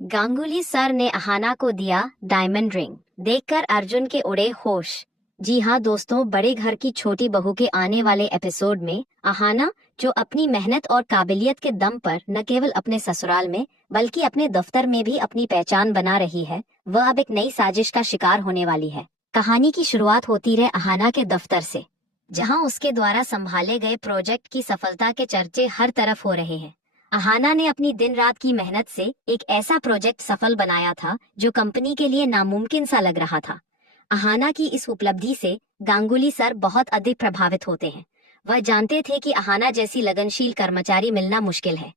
Ganguly sir ने अहाना को दिया डायमंड रिंग। देखकर अर्जुन के उड़े होश। जी हाँ दोस्तों, बड़े घर की छोटी बहू के आने वाले एपिसोड में अहाना, जो अपनी मेहनत और काबिलियत के दम पर न केवल अपने ससुराल में बल्कि अपने दफ्तर में भी अपनी पहचान बना रही है, वह अब एक नई साजिश का शिकार होने वाली है। कहानी की शुरुआत होती है अहाना के दफ्तर से, जहां उसके द्वारा संभाले गए प्रोजेक्ट की सफलता के चर्चे हर तरफ हो रहे हैं। अहाना ने अपनी दिन रात की मेहनत से एक ऐसा प्रोजेक्ट सफल बनाया था जो कंपनी के लिए नामुमकिन सा लग रहा था। अहाना की इस उपलब्धि से गांगुली सर बहुत अधिक प्रभावित होते हैं। वह जानते थे कि अहाना जैसी लगनशील कर्मचारी मिलना मुश्किल है।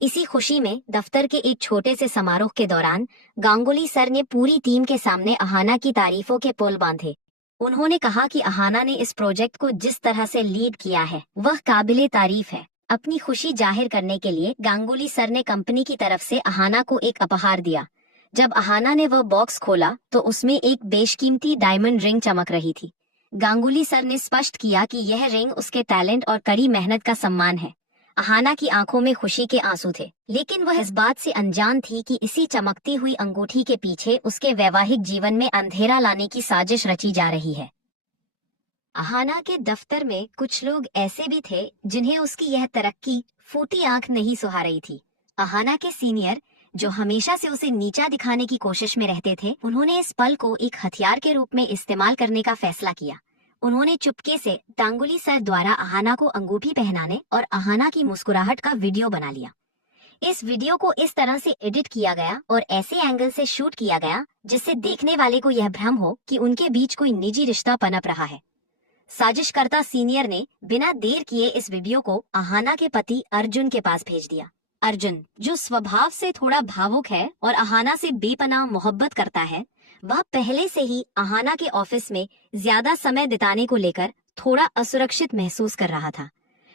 इसी खुशी में दफ्तर के एक छोटे से समारोह के दौरान गांगुली सर ने पूरी टीम के सामने अहाना की तारीफों के पुल बांधे। उन्होंने कहा कि अहाना ने इस प्रोजेक्ट को जिस तरह से लीड किया है वह काबिले तारीफ है। अपनी खुशी जाहिर करने के लिए गांगुली सर ने कंपनी की तरफ से अहाना को एक उपहार दिया। जब अहाना ने वह बॉक्स खोला तो उसमें एक बेशकीमती डायमंड रिंग चमक रही थी। गांगुली सर ने स्पष्ट किया कि यह रिंग उसके टैलेंट और कड़ी मेहनत का सम्मान है। अहाना की आंखों में खुशी के आंसू थे, लेकिन वह इस बात से अनजान थी कि इसी चमकती हुई अंगूठी के पीछे उसके वैवाहिक जीवन में अंधेरा लाने की साजिश रची जा रही है। अहाना के दफ्तर में कुछ लोग ऐसे भी थे जिन्हें उसकी यह तरक्की फूटी आंख नहीं सुहा रही थी। अहाना के सीनियर, जो हमेशा से उसे नीचा दिखाने की कोशिश में रहते थे, उन्होंने इस पल को एक हथियार के रूप में इस्तेमाल करने का फैसला किया। उन्होंने चुपके से गांगुली सर द्वारा अहाना को अंगूठी पहनाने और अहाना की मुस्कुराहट का वीडियो बना लिया। इस वीडियो को इस तरह से एडिट किया गया और ऐसे एंगल से शूट किया गया जिससे देखने वाले को यह भ्रम हो कि उनके बीच कोई निजी रिश्ता पनप रहा है। साजिशकर्ता सीनियर ने बिना देर किए इस वीडियो को अहाना के पति अर्जुन के पास भेज दिया। अर्जुन, जो स्वभाव से थोड़ा भावुक है और अहाना से बेपनाह मोहब्बत करता है, वह पहले से ही अहाना के ऑफिस में ज्यादा समय बिताने को लेकर थोड़ा असुरक्षित महसूस कर रहा था।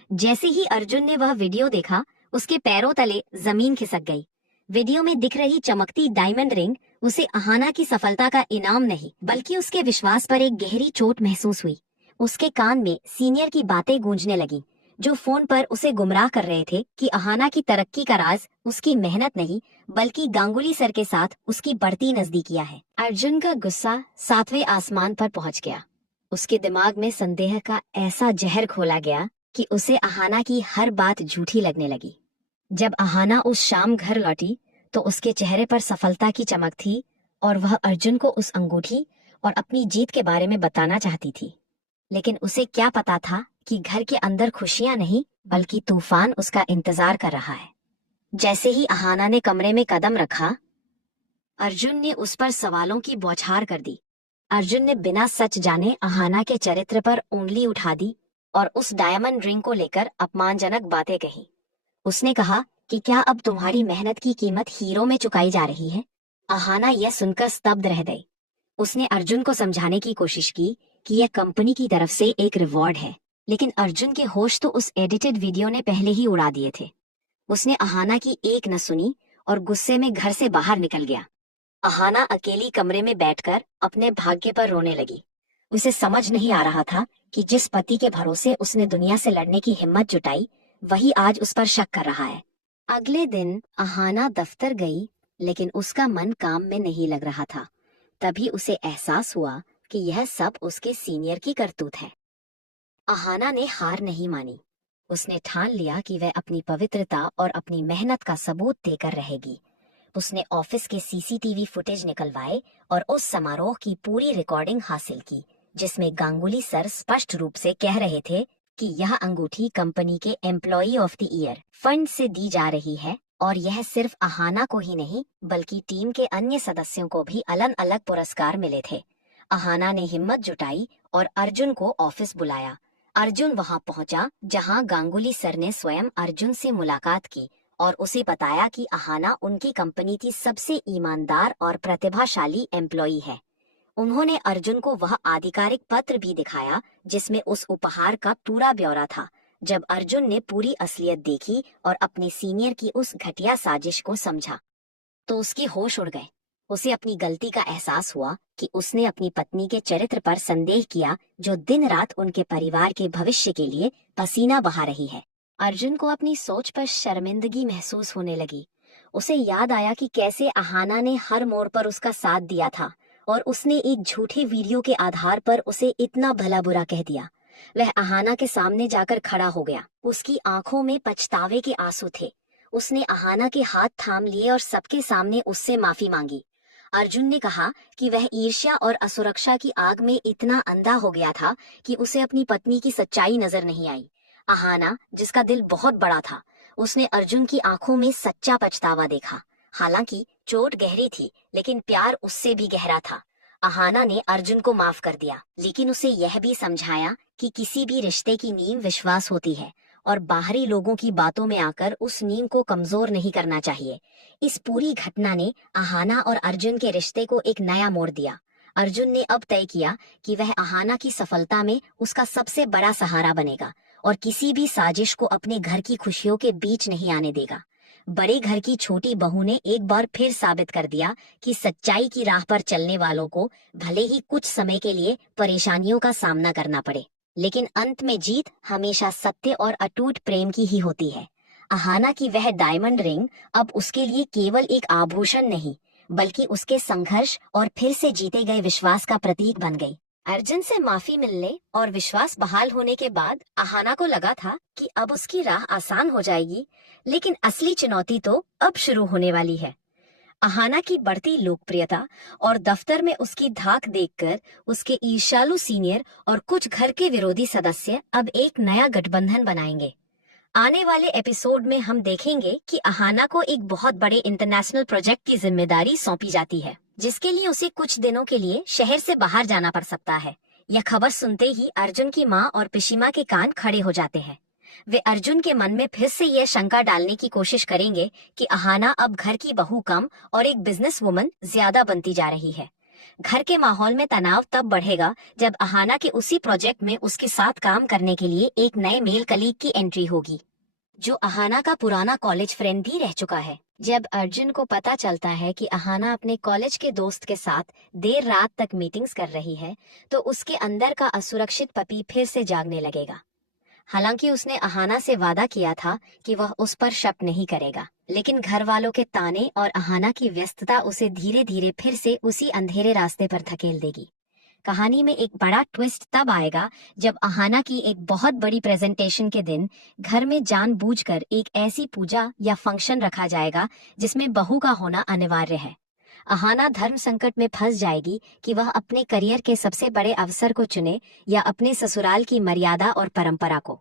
जैसे ही अर्जुन ने वह वीडियो देखा, उसके पैरों तले जमीन खिसक गई। वीडियो में दिख रही चमकती डायमंड रिंग उसे अहाना की सफलता का इनाम नहीं बल्कि उसके विश्वास पर एक गहरी चोट महसूस हुई। उसके कान में सीनियर की बातें गूंजने लगी, जो फोन पर उसे गुमराह कर रहे थे कि अहाना की तरक्की का राज उसकी मेहनत नहीं बल्कि गांगुली सर के साथ उसकी बढ़ती नजदीकियां है। अर्जुन का गुस्सा 7वें आसमान पर पहुंच गया। उसके दिमाग में संदेह का ऐसा जहर घोला गया कि उसे अहाना की हर बात झूठी लगने लगी। जब अहाना उस शाम घर लौटी तो उसके चेहरे पर सफलता की चमक थी और वह अर्जुन को उस अंगूठी और अपनी जीत के बारे में बताना चाहती थी। लेकिन उसे क्या पता था कि घर के अंदर खुशियां नहीं बल्कि तूफान उसका इंतजार कर रहा है। जैसे ही अहाना ने कमरे में कदम रखा, अर्जुन ने उस पर सवालों की बौछार कर दी। अर्जुन ने बिना सच जाने अहाना के चरित्र पर उंगली उठा दी और उस डायमंड रिंग को लेकर अपमानजनक बातें कही। उसने कहा कि क्या अब तुम्हारी मेहनत की कीमत हीरो में चुकाई जा रही है? अहाना यह सुनकर स्तब्ध रह गई। उसने अर्जुन को समझाने की कोशिश की कि यह कंपनी की तरफ से एक रिवॉर्ड है, लेकिन अर्जुन के होश तो उस एडिटेड वीडियो ने पहले ही उड़ा दिए थे। उसने अहाना की एक न सुनी और गुस्से में घर से बाहर निकल गया। अहाना अकेली कमरे में बैठकर अपने भाग्य पर रोने लगी। उसे समझ नहीं आ रहा था कि जिस पति के भरोसे उसने दुनिया से लड़ने की हिम्मत जुटाई, वही आज उस पर शक कर रहा है। अगले दिन अहाना दफ्तर गई, लेकिन उसका मन काम में नहीं लग रहा था। तभी उसे एहसास हुआ कि यह सब उसके सीनियर की करतूत है। अहाना ने हार नहीं मानी। उसने ठान लिया कि वह अपनी पवित्रता और अपनी मेहनत का सबूत देकर रहेगी। उसने ऑफिस के सीसीटीवी फुटेज निकलवाए और उस समारोह की पूरी रिकॉर्डिंग हासिल की, जिसमें गांगुली सर स्पष्ट रूप से कह रहे थे कि यह अंगूठी कंपनी के employee of the year fund से दी जा रही है और यह सिर्फ अहाना को ही नहीं बल्कि टीम के अन्य सदस्यों को भी अलग अलग पुरस्कार मिले थे। अहाना ने हिम्मत जुटाई और अर्जुन को ऑफिस बुलाया। अर्जुन वहां पहुंचा जहां गांगुली सर ने स्वयं अर्जुन से मुलाकात की और उसे बताया कि अहाना उनकी कंपनी की सबसे ईमानदार और प्रतिभाशाली एम्प्लॉई है। उन्होंने अर्जुन को वह आधिकारिक पत्र भी दिखाया जिसमें उस उपहार का पूरा ब्यौरा था। जब अर्जुन ने पूरी असलियत देखी और अपने सीनियर की उस घटिया साजिश को समझा तो उसके होश उड़ गए। उसे अपनी गलती का एहसास हुआ कि उसने अपनी पत्नी के चरित्र पर संदेह किया, जो दिन रात उनके परिवार के भविष्य के लिए पसीना बहा रही है। अर्जुन को अपनी सोच पर शर्मिंदगी महसूस होने लगी। उसे याद आया कि कैसे अहाना ने हर मोड़ पर उसका साथ दिया था और उसने एक झूठे वीडियो के आधार पर उसे इतना भला बुरा कह दिया। वह अहाना के सामने जाकर खड़ा हो गया। उसकी आंखों में पछतावे के आंसू थे। उसने अहाना के हाथ थाम लिए और सबके सामने उससे माफी मांगी। अर्जुन ने कहा कि वह ईर्ष्या और असुरक्षा की आग में इतना अंधा हो गया था कि उसे अपनी पत्नी की सच्चाई नजर नहीं आई। अहाना, जिसका दिल बहुत बड़ा था, उसने अर्जुन की आंखों में सच्चा पछतावा देखा। हालांकि चोट गहरी थी, लेकिन प्यार उससे भी गहरा था। अहाना ने अर्जुन को माफ कर दिया, लेकिन उसे यह भी समझाया कि किसी भी रिश्ते की नींव विश्वास होती है और बाहरी लोगों की बातों में आकर उस नींव को कमजोर नहीं करना चाहिए। इस पूरी घटना ने अहाना और अर्जुन के रिश्ते को एक नया मोड़ दिया। अर्जुन ने अब तय किया कि वह अहाना की सफलता में उसका सबसे बड़ा सहारा बनेगा और किसी भी साजिश को अपने घर की खुशियों के बीच नहीं आने देगा। बड़े घर की छोटी बहू ने एक बार फिर साबित कर दिया कि सच्चाई की राह पर चलने वालों को भले ही कुछ समय के लिए परेशानियों का सामना करना पड़े, लेकिन अंत में जीत हमेशा सत्य और अटूट प्रेम की ही होती है। अहाना की वह डायमंड रिंग अब उसके लिए केवल एक आभूषण नहीं, बल्कि उसके संघर्ष और फिर से जीते गए विश्वास का प्रतीक बन गई। अर्जुन से माफी मिलने और विश्वास बहाल होने के बाद अहाना को लगा था कि अब उसकी राह आसान हो जाएगी, लेकिन असली चुनौती तो अब शुरू होने वाली है। अहाना की बढ़ती लोकप्रियता और दफ्तर में उसकी धाक देखकर उसके ईर्ष्यालु सीनियर और कुछ घर के विरोधी सदस्य अब एक नया गठबंधन बनाएंगे। आने वाले एपिसोड में हम देखेंगे कि अहाना को एक बहुत बड़े इंटरनेशनल प्रोजेक्ट की जिम्मेदारी सौंपी जाती है, जिसके लिए उसे कुछ दिनों के लिए शहर से बाहर जाना पड़ सकता है। यह खबर सुनते ही अर्जुन की माँ और पिशिमा के कान खड़े हो जाते हैं। वे अर्जुन के मन में फिर से यह शंका डालने की कोशिश करेंगे कि अहाना अब घर की बहू कम और एक बिजनेस वुमन ज्यादा बनती जा रही है। घर के माहौल में तनाव तब बढ़ेगा जब अहाना के उसी प्रोजेक्ट में उसके साथ काम करने के लिए एक नए मेल कलीग की एंट्री होगी, जो अहाना का पुराना कॉलेज फ्रेंड भी रह चुका है। जब अर्जुन को पता चलता है कि अहाना अपने कॉलेज के दोस्त के साथ देर रात तक मीटिंग्स कर रही है, तो उसके अंदर का असुरक्षित पपी फिर से जागने लगेगा। हालांकि उसने अहाना से वादा किया था कि वह उस पर शक नहीं करेगा, लेकिन घर वालों के ताने और अहाना की व्यस्तता उसे धीरे धीरे फिर से उसी अंधेरे रास्ते पर धकेल देगी। कहानी में एक बड़ा ट्विस्ट तब आएगा जब अहाना की एक बहुत बड़ी प्रेजेंटेशन के दिन घर में जानबूझकर एक ऐसी पूजा या फंक्शन रखा जाएगा जिसमें बहू का होना अनिवार्य है। अहाना धर्म संकट में फंस जाएगी कि वह अपने करियर के सबसे बड़े अवसर को चुने या अपने ससुराल की मर्यादा और परंपरा को।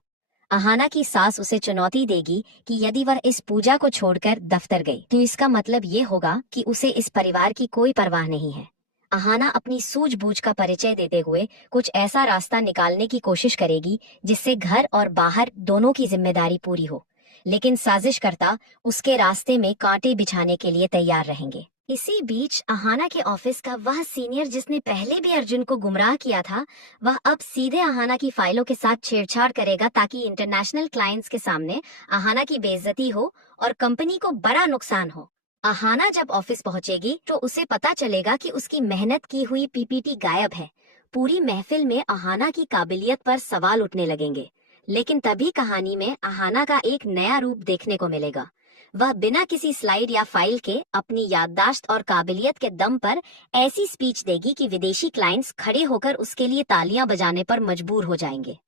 अहाना की सास उसे चुनौती देगी कि यदि वह इस पूजा को छोड़कर दफ्तर गई तो इसका मतलब ये होगा कि उसे इस परिवार की कोई परवाह नहीं है। अहाना अपनी सूझबूझ का परिचय देते हुए कुछ ऐसा रास्ता निकालने की कोशिश करेगी जिससे घर और बाहर दोनों की जिम्मेदारी पूरी हो, लेकिन साजिशकर्ता उसके रास्ते में कांटे बिछाने के लिए तैयार रहेंगे। इसी बीच अहाना के ऑफिस का वह सीनियर जिसने पहले भी अर्जुन को गुमराह किया था, वह अब सीधे अहाना की फाइलों के साथ छेड़छाड़ करेगा ताकि इंटरनेशनल क्लाइंट्स के सामने अहाना की बेइज्जती हो और कंपनी को बड़ा नुकसान हो। अहाना जब ऑफिस पहुंचेगी तो उसे पता चलेगा कि उसकी मेहनत की हुई पीपीटी गायब है। पूरी महफिल में अहाना की काबिलियत पर सवाल उठने लगेंगे, लेकिन तभी कहानी में अहाना का एक नया रूप देखने को मिलेगा। वह बिना किसी स्लाइड या फाइल के अपनी याददाश्त और काबिलियत के दम पर ऐसी स्पीच देगी कि विदेशी क्लाइंट्स खड़े होकर उसके लिए तालियां बजाने पर मजबूर हो जाएंगे।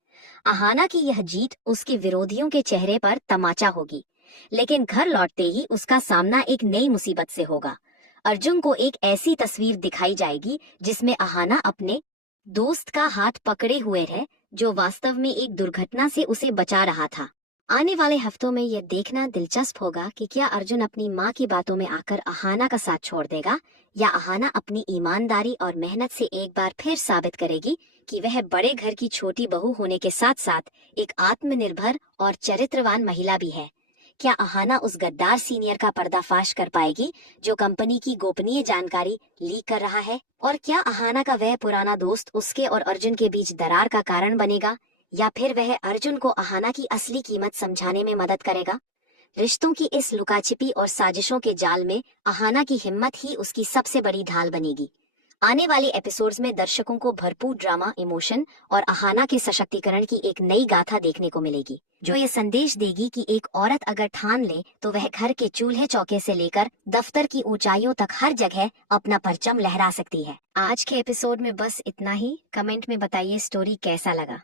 अहाना की यह जीत उसके विरोधियों के चेहरे पर तमाचा होगी, लेकिन घर लौटते ही उसका सामना एक नई मुसीबत से होगा। अर्जुन को एक ऐसी तस्वीर दिखाई जाएगी जिसमें अहाना अपने दोस्त का हाथ पकड़े हुए है, जो वास्तव में एक दुर्घटना से उसे बचा रहा था। आने वाले हफ्तों में यह देखना दिलचस्प होगा कि क्या अर्जुन अपनी माँ की बातों में आकर अहाना का साथ छोड़ देगा, या अहाना अपनी ईमानदारी और मेहनत से एक बार फिर साबित करेगी कि वह बड़े घर की छोटी बहू होने के साथ साथ एक आत्मनिर्भर और चरित्रवान महिला भी है। क्या अहाना उस गद्दार सीनियर का पर्दाफाश कर पाएगी जो कंपनी की गोपनीय जानकारी लीक कर रहा है? और क्या अहाना का वह पुराना दोस्त उसके और अर्जुन के बीच दरार का कारण बनेगा, या फिर वह अर्जुन को अहाना की असली कीमत समझाने में मदद करेगा? रिश्तों की इस लुकाछिपी और साजिशों के जाल में अहाना की हिम्मत ही उसकी सबसे बड़ी ढाल बनेगी। आने वाले एपिसोड्स में दर्शकों को भरपूर ड्रामा, इमोशन और अहाना के सशक्तिकरण की एक नई गाथा देखने को मिलेगी, जो ये संदेश देगी कि एक औरत अगर ठान ले तो वह घर के चूल्हे चौके से लेकर दफ्तर की ऊंचाइयों तक हर जगह अपना परचम लहरा सकती है। आज के एपिसोड में बस इतना ही। कमेंट में बताइए स्टोरी कैसा लगा।